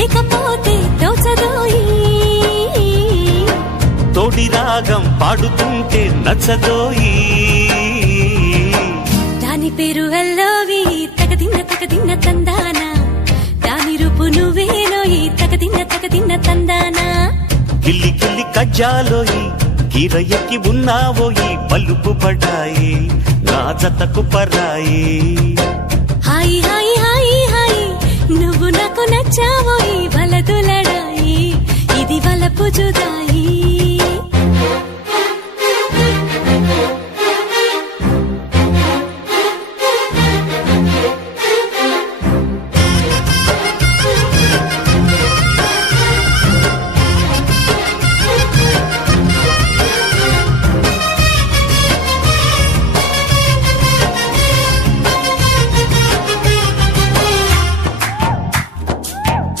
లేకపోతే తోచదోయి తోడి రాగం పాడుతుంటే నచ్చదోయి దాని పేరు అల్లోవి తగదిన్న తందానా దాని రూపు నువ్వేనోయి తగదిన్న తందానా గిల్లి గిల్లి కజ్జాలోయి గీర ఎక్కి ఉన్నావోయి పలుపు పడ్డాయి నా జతకు పరాయి హాయి హాయి హాయి హాయి నువ్వు నాకు నచ్చావోయి వలదులడాయి ఇది వలపు జుదాయి